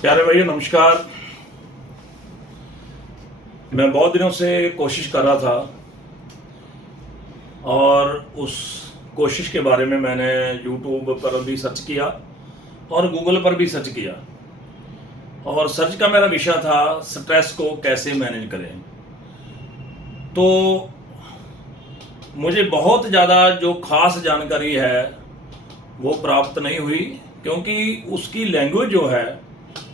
प्यारे भैया नमस्कार। मैं बहुत दिनों से कोशिश कर रहा था और उस कोशिश के बारे में मैंने YouTube पर भी सर्च किया और गूगल पर भी सर्च किया। और सर्च का मेरा विषय था स्ट्रेस को कैसे मैनेज करें। तो मुझे बहुत ज़्यादा जो खास जानकारी है वो प्राप्त नहीं हुई, क्योंकि उसकी लैंग्वेज जो है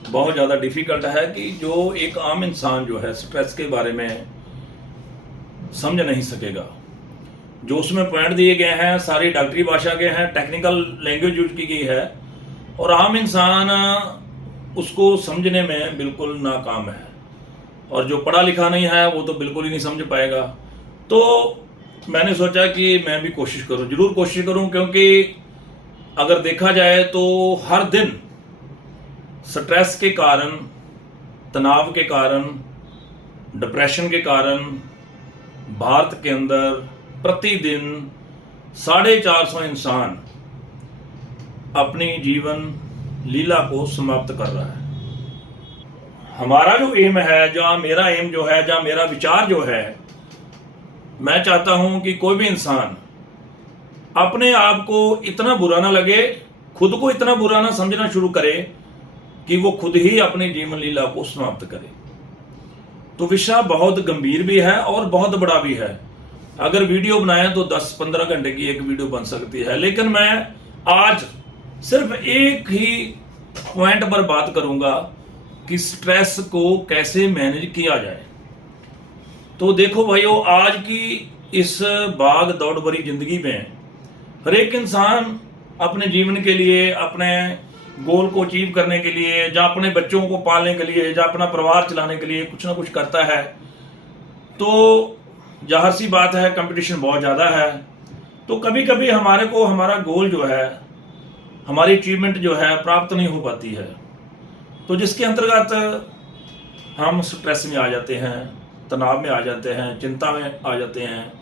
बहुत ज़्यादा डिफ़िकल्ट है कि जो एक आम इंसान जो है स्ट्रेस के बारे में समझ नहीं सकेगा। जो उसमें पॉइंट दिए गए हैं सारी डॉक्टरी भाषा के हैं, टेक्निकल लैंग्वेज यूज की गई है और आम इंसान उसको समझने में बिल्कुल नाकाम है। और जो पढ़ा लिखा नहीं है वो तो बिल्कुल ही नहीं समझ पाएगा। तो मैंने सोचा कि मैं भी कोशिश करूं, जरूर कोशिश करूं, क्योंकि अगर देखा जाए तो हर दिन स्ट्रेस के कारण, तनाव के कारण, डिप्रेशन के कारण भारत के अंदर प्रतिदिन 450 इंसान अपनी जीवन लीला को समाप्त कर रहा है। हमारा जो एम है, जहाँ मेरा एम जो है, जहाँ मेरा विचार जो है, मैं चाहता हूं कि कोई भी इंसान अपने आप को इतना बुरा ना लगे, खुद को इतना बुरा ना समझना शुरू करे कि वो खुद ही अपनी जीवन लीला को समाप्त करे। तो विषय बहुत गंभीर भी है और बहुत बड़ा भी है। अगर वीडियो बनाए तो 10-15 घंटे की एक वीडियो बन सकती है, लेकिन मैं आज सिर्फ एक ही पॉइंट पर बात करूंगा कि स्ट्रेस को कैसे मैनेज किया जाए। तो देखो भाइयों, आज की इस भाग दौड़ भरी जिंदगी में हर एक इंसान अपने जीवन के लिए, अपने गोल को अचीव करने के लिए, या अपने बच्चों को पालने के लिए, या अपना परिवार चलाने के लिए कुछ ना कुछ करता है। तो जाहिर सी बात है कंपटीशन बहुत ज़्यादा है। तो कभी कभी हमारे को हमारा गोल जो है, हमारी अचीवमेंट जो है प्राप्त नहीं हो पाती है। तो जिसके अंतर्गत हम स्ट्रेस में आ जाते हैं, तनाव में आ जाते हैं, चिंता में आ जाते हैं।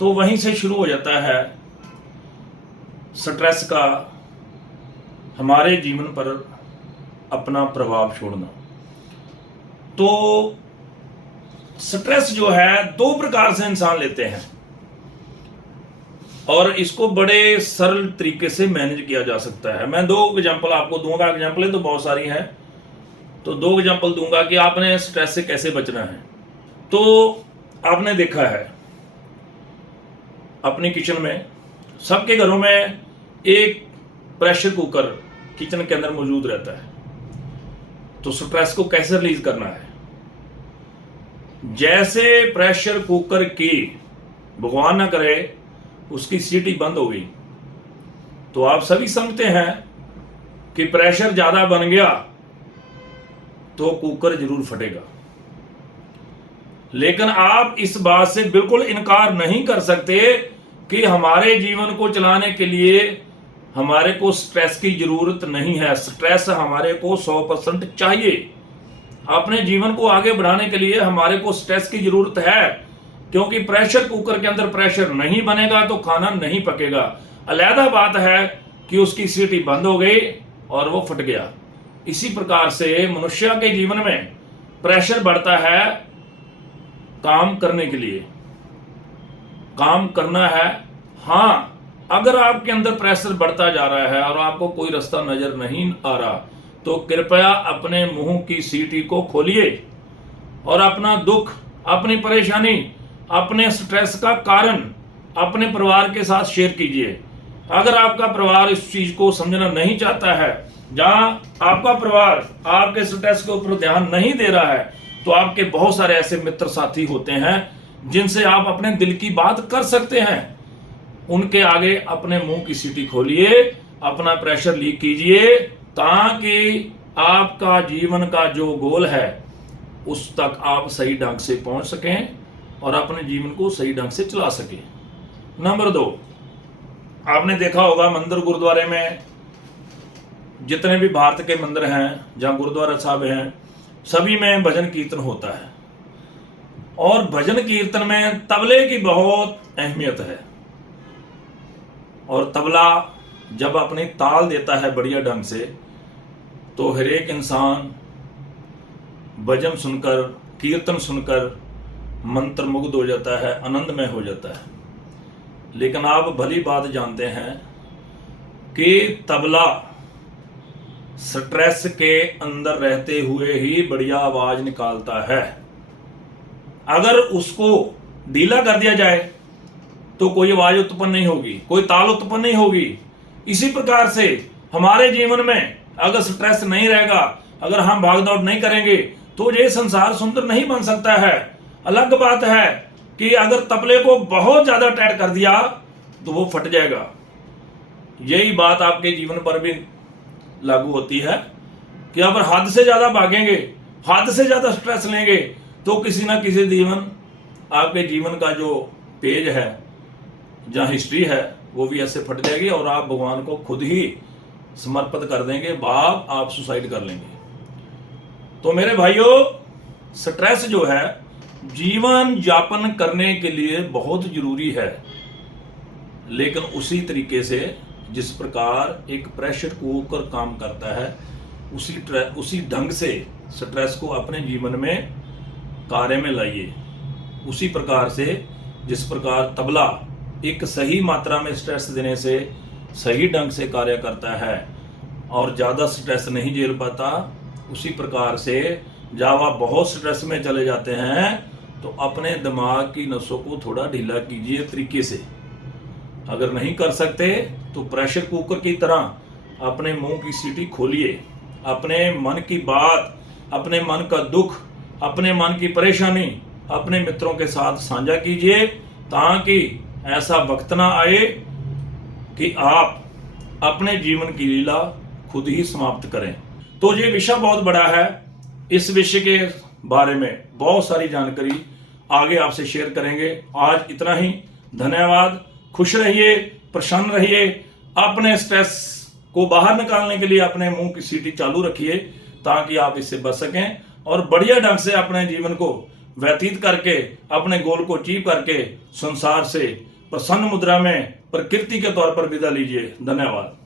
तो वहीं से शुरू हो जाता है स्ट्रेस का हमारे जीवन पर अपना प्रभाव छोड़ना। तो स्ट्रेस जो है 2 प्रकार से इंसान लेते हैं और इसको बड़े सरल तरीके से मैनेज किया जा सकता है। मैं 2 एग्जांपल आपको दूंगा। एग्जांपलें तो बहुत सारी हैं, तो 2 एग्जांपल दूंगा कि आपने स्ट्रेस से कैसे बचना है। तो आपने देखा है अपनी किचन में, सबके घरों में एक प्रेशर कुकर किचन के अंदर मौजूद रहता है। तो स्ट्रेस को कैसे रिलीज करना है? जैसे प्रेशर कुकर की, भगवान ना करे, उसकी सीटी बंद हो गई तो आप सभी समझते हैं कि प्रेशर ज्यादा बन गया तो कुकर जरूर फटेगा। लेकिन आप इस बात से बिल्कुल इनकार नहीं कर सकते कि हमारे जीवन को चलाने के लिए हमारे को स्ट्रेस की जरूरत नहीं है। स्ट्रेस हमारे को 100% चाहिए। अपने जीवन को आगे बढ़ाने के लिए हमारे को स्ट्रेस की जरूरत है, क्योंकि प्रेशर कुकर के अंदर प्रेशर नहीं बनेगा तो खाना नहीं पकेगा। अलग बात है कि उसकी सीटी बंद हो गई और वो फट गया। इसी प्रकार से मनुष्य के जीवन में प्रेशर बढ़ता है काम करने के लिए। काम करना है, हाँ, अगर आपके अंदर प्रेशर बढ़ता जा रहा है और आपको कोई रास्ता नजर नहीं आ रहा तो कृपया अपने मुंह की सीटी को खोलिए और अपना दुख, अपनी परेशानी, अपने स्ट्रेस का कारण अपने परिवार के साथ शेयर कीजिए। अगर आपका परिवार इस चीज को समझना नहीं चाहता है, जहां आपका परिवार आपके स्ट्रेस के ऊपर ध्यान नहीं दे रहा है, तो आपके बहुत सारे ऐसे मित्र साथी होते हैं जिनसे आप अपने दिल की बात कर सकते हैं। उनके आगे अपने मुंह की सीटी खोलिए, अपना प्रेशर लीक कीजिए, ताकि आपका जीवन का जो गोल है उस तक आप सही ढंग से पहुंच सकें और अपने जीवन को सही ढंग से चला सकें। नंबर 2, आपने देखा होगा मंदिर गुरुद्वारे में, जितने भी भारत के मंदिर हैं जहां गुरुद्वारा साहब हैं, सभी में भजन कीर्तन होता है। और भजन कीर्तन में तबले की बहुत अहमियत है। और तबला जब अपनी ताल देता है बढ़िया ढंग से, तो हर एक इंसान भजन सुनकर, कीर्तन सुनकर मंत्र मुग्ध हो जाता है, आनंदमय हो जाता है। लेकिन आप भली बात जानते हैं कि तबला स्ट्रेस के अंदर रहते हुए ही बढ़िया आवाज निकालता है। अगर उसको ढीला कर दिया जाए तो कोई आवाज उत्पन्न नहीं होगी, कोई ताल उत्पन्न नहीं होगी। इसी प्रकार से हमारे जीवन में अगर स्ट्रेस नहीं रहेगा, अगर हम भागदौड़ नहीं करेंगे तो ये संसार सुंदर नहीं बन सकता है। अलग बात है कि अगर तबले को बहुत ज्यादा टाइट कर दिया तो वो फट जाएगा। यही बात आपके जीवन पर भी लागू होती है कि अगर हद से ज्यादा भागेंगे, हद से ज्यादा स्ट्रेस लेंगे तो किसी ना किसी जीवन, आपके जीवन का जो पेज है, जहां हिस्ट्री है, वो भी ऐसे फट जाएगी और आप भगवान को खुद ही समर्पित कर देंगे, भाव आप सुसाइड कर लेंगे। तो मेरे भाइयों, स्ट्रेस जो है जीवन यापन करने के लिए बहुत जरूरी है, लेकिन उसी तरीके से जिस प्रकार एक प्रेशर कुकर काम करता है, उसी ढंग से स्ट्रेस को अपने जीवन में कार्य में लाइए। उसी प्रकार से जिस प्रकार तबला एक सही मात्रा में स्ट्रेस देने से सही ढंग से कार्य करता है और ज़्यादा स्ट्रेस नहीं झेल पाता, उसी प्रकार से जब आप बहुत स्ट्रेस में चले जाते हैं तो अपने दिमाग की नसों को थोड़ा ढीला कीजिए तरीके से। अगर नहीं कर सकते तो प्रेशर कुकर की तरह अपने मुंह की सीटी खोलिए, अपने मन की बात, अपने मन का दुख, अपने मन की परेशानी अपने मित्रों के साथ साझा कीजिए, ताकि ऐसा वक्त ना आए कि आप अपने जीवन की लीला खुद ही समाप्त करें। तो ये विषय बहुत बड़ा है, इस विषय के बारे में बहुत सारी जानकारी आगे आपसे शेयर करेंगे। आज इतना ही, धन्यवाद। खुश रहिए, प्रसन्न रहिए, अपने स्ट्रेस को बाहर निकालने के लिए अपने मुंह की सीटी चालू रखिए ताकि आप इससे बच सकें और बढ़िया ढंग से अपने जीवन को व्यतीत करके, अपने गोल को अचीव करके संसार से प्रसन्न मुद्रा में प्रकृति के तौर पर विदा लीजिए। धन्यवाद।